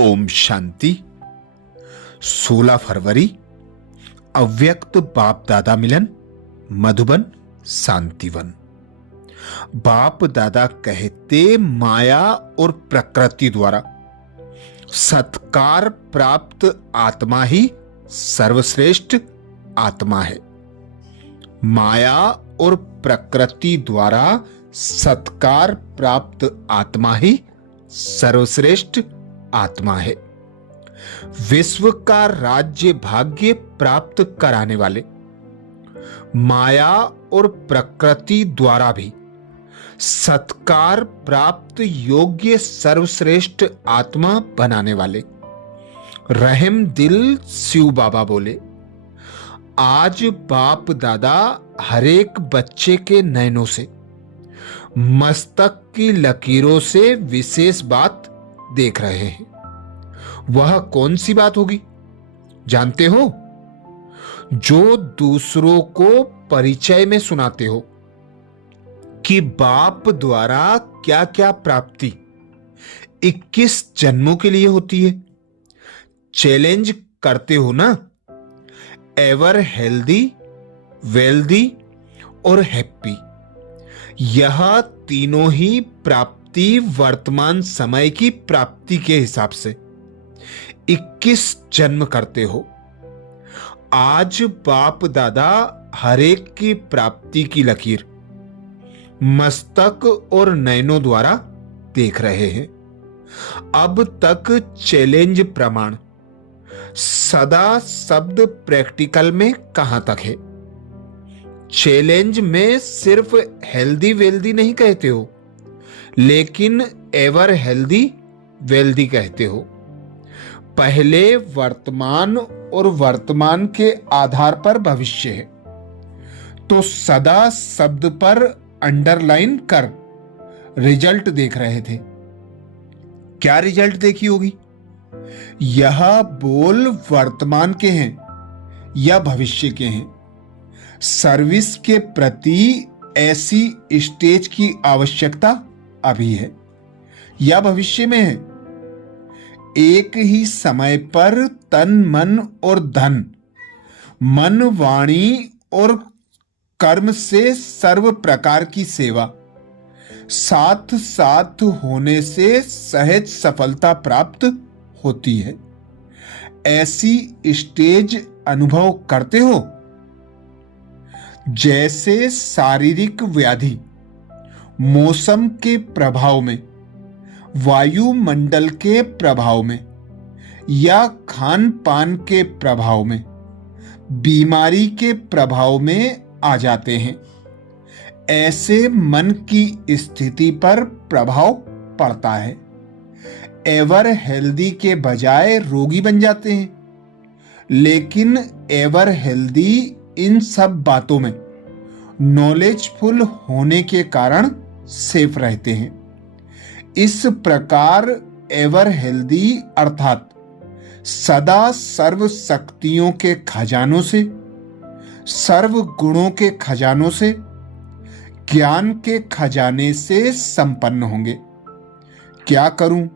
ओम शांति। 16 फरवरी अव्यक्त बाप दादा मिलन, मधुबन शांतिवन। बाप दादा कहते माया और प्रकृति द्वारा सत्कार प्राप्त आत्मा ही सर्वश्रेष्ठ आत्मा है। माया और प्रकृति द्वारा सत्कार प्राप्त आत्मा ही सर्वश्रेष्ठ आत्मा है। विश्व का राज्य भाग्य प्राप्त कराने वाले माया और प्रकृति द्वारा भी सत्कार प्राप्त योग्य सर्वश्रेष्ठ आत्मा बनाने वाले रहम दिल शिव बाबा बोले, आज बाप दादा हरेक बच्चे के नयनों से मस्तक की लकीरों से विशेष बात देख रहे हैं। वह कौन सी बात होगी जानते हो? जो दूसरों को परिचय में सुनाते हो कि बाप द्वारा क्या क्या प्राप्ति 21 जन्मों के लिए होती है। चैलेंज करते हो ना, एवर हेल्दी, वेल्दी और हैप्पी। यह तीनों ही प्राप्ति वर्तमान समय की प्राप्ति के हिसाब से 21 जन्म करते हो। आज बाप दादा हरेक की प्राप्ति की लकीर मस्तक और नयनों द्वारा देख रहे हैं। अब तक चैलेंज प्रमाण सदा शब्द प्रैक्टिकल में कहां तक है? चैलेंज में सिर्फ हेल्दी वेल्दी नहीं कहते हो, लेकिन एवर हेल्दी वेल्दी कहते हो। पहले वर्तमान और वर्तमान के आधार पर भविष्य है, तो सदा शब्द पर अंडरलाइन कर रिजल्ट देख रहे थे। क्या रिजल्ट देखी होगी? यह बोल वर्तमान के हैं या भविष्य के हैं? सर्विस के प्रति ऐसी स्टेज की आवश्यकता अभी है या भविष्य में है? एक ही समय पर तन मन और धन, मन वाणी और कर्म से सर्व प्रकार की सेवा साथ साथ होने से सहज सफलता प्राप्त होती है। ऐसी स्टेज अनुभव करते हो? जैसे शारीरिक व्याधि मौसम के प्रभाव में, वायुमंडल के प्रभाव में या खान पान के प्रभाव में, बीमारी के प्रभाव में आ जाते हैं। ऐसे मन की स्थिति पर प्रभाव पड़ता है। एवर हेल्दी के बजाय रोगी बन जाते हैं। लेकिन एवर हेल्दी इन सब बातों में नॉलेजफुल होने के कारण सेफ रहते हैं। इस प्रकार एवर हेल्दी अर्थात सदा सर्व शक्तियों के खजानों से, सर्व गुणों के खजानों से, ज्ञान के खजाने से संपन्न होंगे। क्या करूं,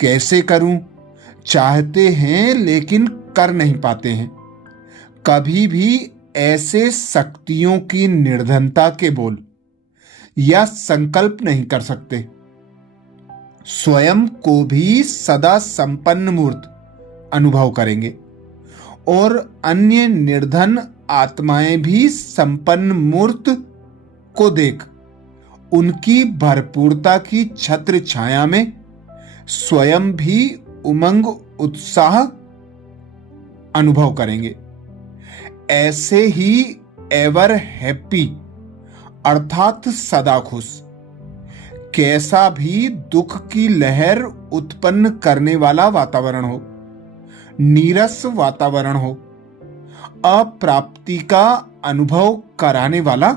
कैसे करूं चाहते हैं लेकिन कर नहीं पाते हैं। कभी भी ऐसे शक्तियों की निर्धनता के बोल या संकल्प नहीं कर सकते। स्वयं को भी सदा संपन्न मूर्त अनुभव करेंगे और अन्य निर्धन आत्माएं भी संपन्न मूर्त को देख उनकी भरपूरता की छत्र छाया में स्वयं भी उमंग उत्साह अनुभव करेंगे। ऐसे ही एवर हैप्पी अर्थात सदा खुश, कैसा भी दुख की लहर उत्पन्न करने वाला वातावरण हो, नीरस वातावरण हो, अप्राप्ति का अनुभव कराने वाला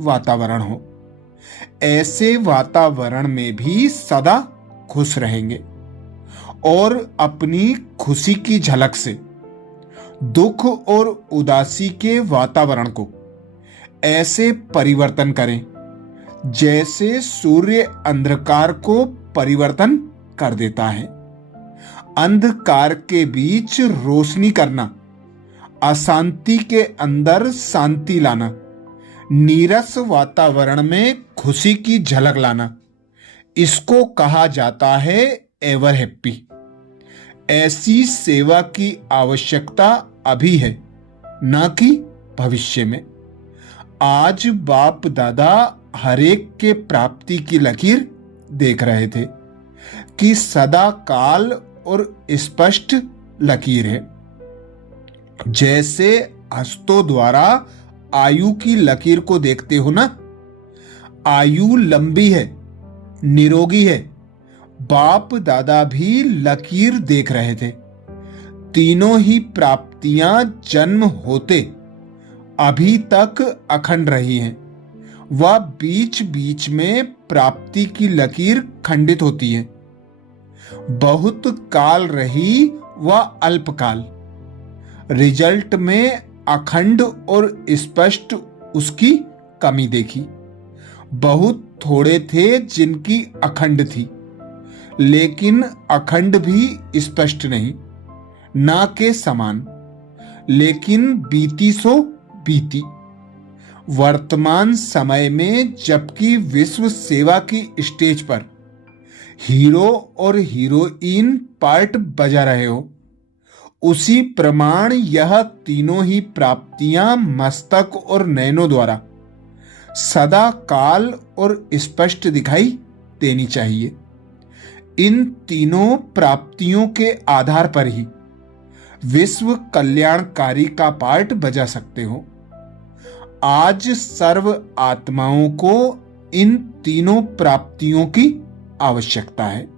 वातावरण हो, ऐसे वातावरण में भी सदा खुश रहेंगे और अपनी खुशी की झलक से दुख और उदासी के वातावरण को ऐसे परिवर्तन करें जैसे सूर्य अंधकार को परिवर्तन कर देता है। अंधकार के बीच रोशनी करना, अशांति के अंदर शांति लाना, नीरस वातावरण में खुशी की झलक लाना, इसको कहा जाता है एवर हैप्पी। ऐसी सेवा की आवश्यकता अभी है, न कि भविष्य में। आज बाप दादा हरेक के प्राप्ति की लकीर देख रहे थे कि सदा काल और स्पष्ट लकीर है। जैसे हस्तों द्वारा आयु की लकीर को देखते हो ना, आयु लंबी है, निरोगी है। बाप दादा भी लकीर देख रहे थे। तीनों ही प्राप्तियां जन्म होते अभी तक अखंड रही हैं। वह बीच बीच में प्राप्ति की लकीर खंडित होती है। बहुत काल रही वह अल्पकाल, रिजल्ट में अखंड और स्पष्ट उसकी कमी देखी। बहुत थोड़े थे जिनकी अखंड थी, लेकिन अखंड भी स्पष्ट नहीं, ना के समान, लेकिन बीती सो बीती। वर्तमान समय में जबकि विश्व सेवा की स्टेज पर हीरो और हीरोइन पार्ट बजा रहे हो, उसी प्रमाण यह तीनों ही प्राप्तियां मस्तक और नयनों द्वारा सदा काल और स्पष्ट दिखाई देनी चाहिए। इन तीनों प्राप्तियों के आधार पर ही विश्व कल्याणकारी का पार्ट बजा सकते हो। आज सर्व आत्माओं को इन तीनों प्राप्तियों की आवश्यकता है।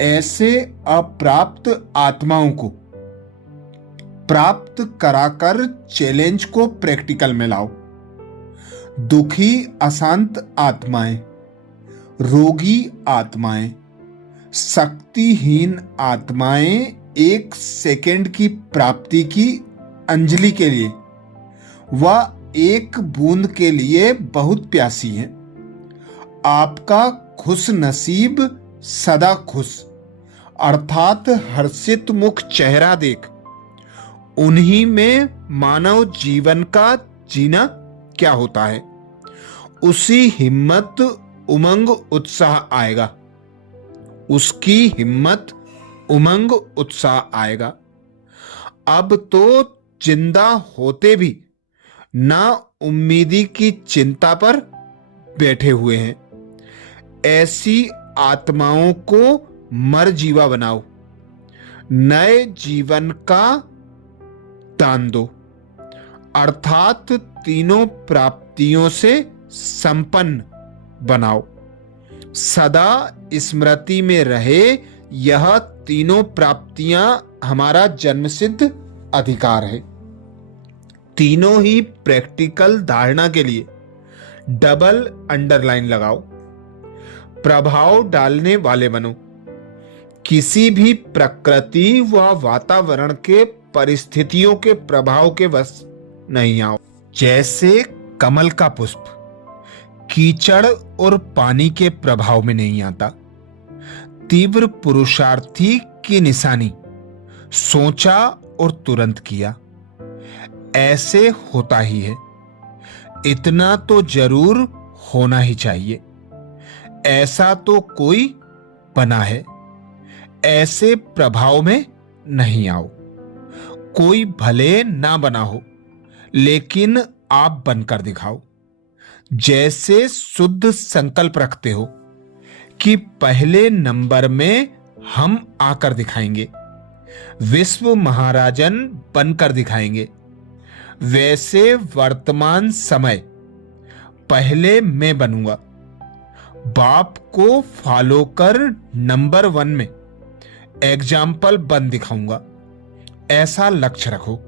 ऐसे अप्राप्त आत्माओं को प्राप्त कराकर चैलेंज को प्रैक्टिकल में लाओ। दुखी अशांत आत्माएं, रोगी आत्माएं, शक्तिहीन आत्माएं एक सेकंड की प्राप्ति की अंजलि के लिए, वह एक बूंद के लिए बहुत प्यासी हैं। आपका खुश नसीब सदा खुश अर्थात हर्षित मुख चेहरा देख उन्हीं में मानव जीवन का जीना क्या होता है, उसी हिम्मत उमंग उत्साह आएगा। उसकी हिम्मत उमंग उत्साह आएगा। अब तो जिंदा होते भी ना उम्मीदी की चिंता पर बैठे हुए हैं। ऐसी आत्माओं को मर जीवा बनाओ, नए जीवन का दान दो, अर्थात तीनों प्राप्तियों से संपन्न बनाओ। सदा स्मृति में रहे यह तीनों प्राप्तियां हमारा जन्मसिद्ध अधिकार है। तीनों ही प्रैक्टिकल धारणा के लिए डबल अंडरलाइन लगाओ। प्रभाव डालने वाले बनो। किसी भी प्रकृति व वातावरण के परिस्थितियों के प्रभाव के वश नहीं आओ। जैसे कमल का पुष्प कीचड़ और पानी के प्रभाव में नहीं आता। तीव्र पुरुषार्थी की निशानी सोचा और तुरंत किया। ऐसे होता ही है, इतना तो जरूर होना ही चाहिए। ऐसा तो कोई बना है, ऐसे प्रभाव में नहीं आओ। कोई भले ना बना हो, लेकिन आप बनकर दिखाओ। जैसे शुद्ध संकल्प रखते हो कि पहले नंबर में हम आकर दिखाएंगे, विश्व महाराजन बनकर दिखाएंगे, वैसे वर्तमान समय पहले मैं बनूंगा। बाप को फॉलो कर नंबर 1 में एग्जाम्पल बन दिखाऊंगा। ऐसा लक्ष्य रखो।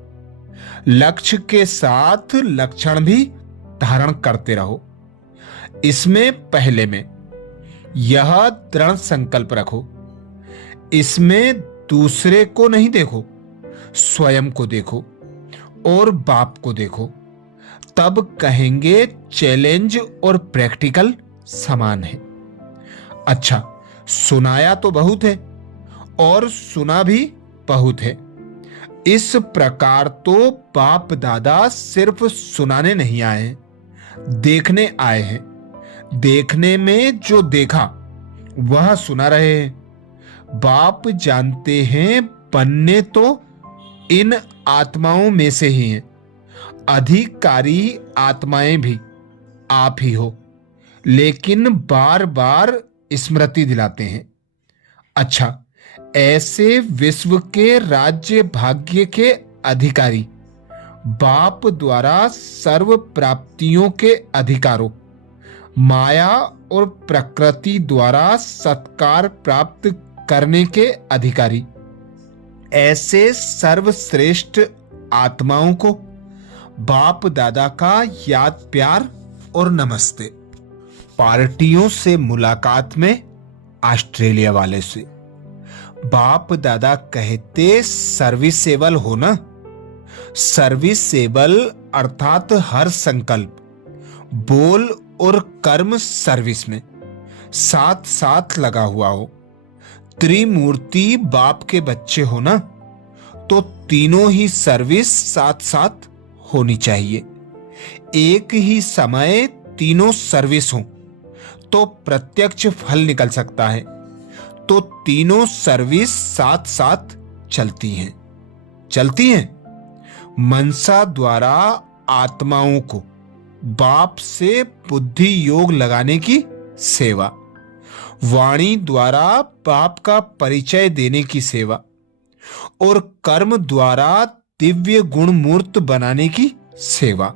लक्ष्य के साथ लक्षण भी धारण करते रहो। इसमें पहले में यह दृढ़ संकल्प रखो। इसमें दूसरे को नहीं देखो, स्वयं को देखो और बाप को देखो। तब कहेंगे चैलेंज और प्रैक्टिकल समान है। अच्छा, सुनाया तो बहुत है और सुना भी बहुत है। इस प्रकार तो बाप दादा सिर्फ सुनाने नहीं आए हैं, देखने आए हैं। देखने में जो देखा वह सुना रहे हैं। बाप जानते हैं बनने तो इन आत्माओं में से ही हैं। अधिकारी आत्माएं भी आप ही हो, लेकिन बार बार स्मृति दिलाते हैं। अच्छा, ऐसे विश्व के राज्य भाग्य के अधिकारी, बाप द्वारा सर्व प्राप्तियों के अधिकारों, माया और प्रकृति द्वारा सत्कार प्राप्त करने के अधिकारी, ऐसे सर्वश्रेष्ठ आत्माओं को बाप दादा का याद प्यार और नमस्ते। पार्टियों से मुलाकात में ऑस्ट्रेलिया वाले से बाप दादा कहते सर्विसेबल हो ना। सर्विसेबल अर्थात हर संकल्प, बोल और कर्म सर्विस में साथ साथ लगा हुआ हो। त्रिमूर्ति बाप के बच्चे हो ना, तो तीनों ही सर्विस साथ साथ होनी चाहिए। एक ही समय तीनों सर्विस हो तो प्रत्यक्ष फल निकल सकता है। तो तीनों सर्विस साथ साथ चलती हैं। मनसा द्वारा आत्माओं को बाप से बुद्धि योग लगाने की सेवा, वाणी द्वारा बाप का परिचय देने की सेवा और कर्म द्वारा दिव्य गुण मूर्त बनाने की सेवा।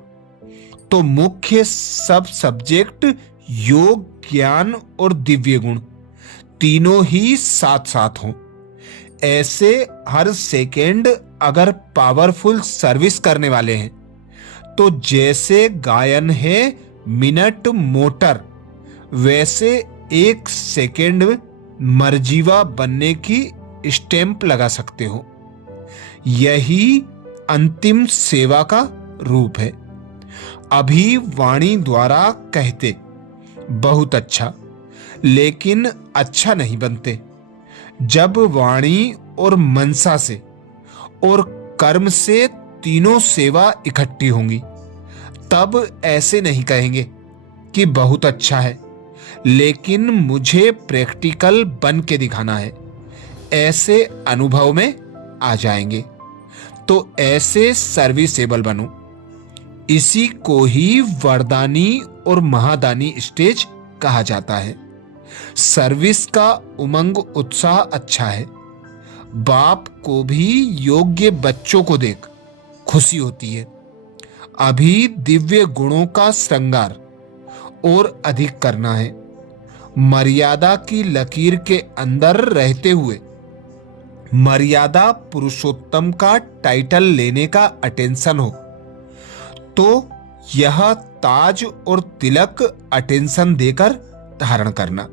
तो मुख्य सब सब्जेक्ट योग, ज्ञान और दिव्य गुण तीनों ही साथ साथ हों। ऐसे हर सेकेंड अगर पावरफुल सर्विस करने वाले हैं तो जैसे गायन है मिनट मोटर, वैसे एक सेकेंड मर्जीवा बनने की स्टैंप लगा सकते हो। यही अंतिम सेवा का रूप है। अभी वाणी द्वारा कहते बहुत अच्छा, लेकिन अच्छा नहीं बनते। जब वाणी और मनसा से और कर्म से तीनों सेवा इकट्ठी होंगी, तब ऐसे नहीं कहेंगे कि बहुत अच्छा है, लेकिन मुझे प्रैक्टिकल बन के दिखाना है। ऐसे अनुभव में आ जाएंगे। तो ऐसे सर्विसेबल बनो। इसी को ही वरदानी और महादानी स्टेज कहा जाता है। सर्विस का उमंग उत्साह अच्छा है। बाप को भी योग्य बच्चों को देख खुशी होती है। अभी दिव्य गुणों का श्रृंगार और अधिक करना है। मर्यादा की लकीर के अंदर रहते हुए मर्यादा पुरुषोत्तम का टाइटल लेने का अटेंशन हो, तो यह ताज और तिलक अटेंशन देकर धारण करना।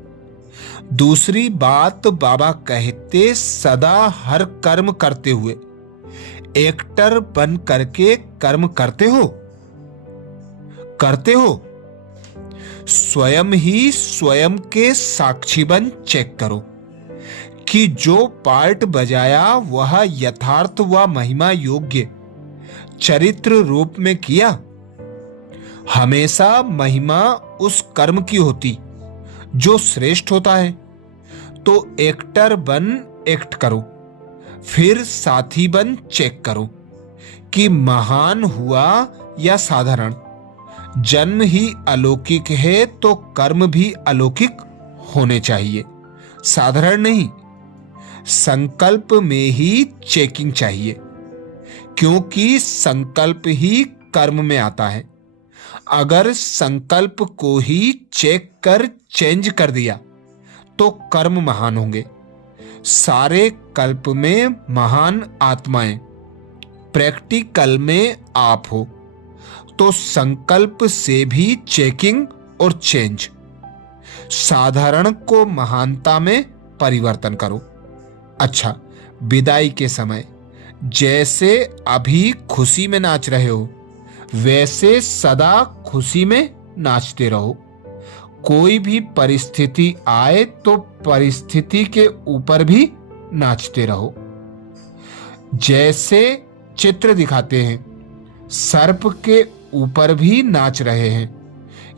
दूसरी बात, बाबा कहते सदा हर कर्म करते हुए एक्टर बन करके कर्म करते हो। स्वयं ही स्वयं के साक्षी बन चेक करो कि जो पार्ट बजाया वह यथार्थ व महिमा योग्य चरित्र रूप में किया। हमेशा महिमा उस कर्म की होती जो श्रेष्ठ होता है। तो एक्टर बन एक्ट करो, फिर साथी बन चेक करो कि महान हुआ या साधारण। जन्म ही अलौकिक है तो कर्म भी अलौकिक होने चाहिए, साधारण नहीं। संकल्प में ही चेकिंग चाहिए, क्योंकि संकल्प ही कर्म में आता है। अगर संकल्प को ही चेक कर चेंज कर दिया तो कर्म महान होंगे। सारे कल्प में महान आत्माएं प्रैक्टिकल में आप हो, तो संकल्प से भी चेकिंग और चेंज। साधारण को महानता में परिवर्तन करो। अच्छा, विदाई के समय जैसे अभी खुशी में नाच रहे हो, वैसे सदा खुशी में नाचते रहो। कोई भी परिस्थिति आए तो परिस्थिति के ऊपर भी नाचते रहो। जैसे चित्र दिखाते हैं, सर्प के ऊपर भी नाच रहे हैं।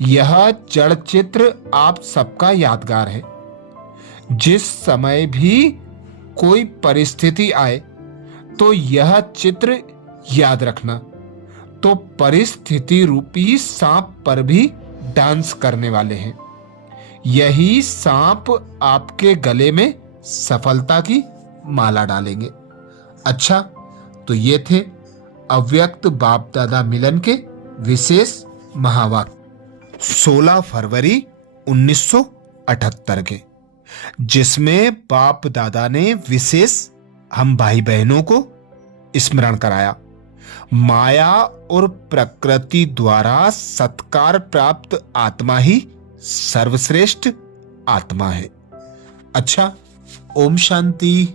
यह जड़ चित्र आप सबका यादगार है। जिस समय भी कोई परिस्थिति आए तो यह चित्र याद रखना, तो परिस्थिति रूपी सांप पर भी डांस करने वाले हैं। यही सांप आपके गले में सफलता की माला डालेंगे। अच्छा, तो ये थे अव्यक्त बाप दादा मिलन के विशेष महावाक्य 16 फरवरी 1978 के, जिसमें बाप दादा ने विशेष हम भाई बहनों को स्मरण कराया। माया और प्रकृति द्वारा सत्कार प्राप्त आत्मा ही सर्वश्रेष्ठ आत्मा है। अच्छा, ओम शांति।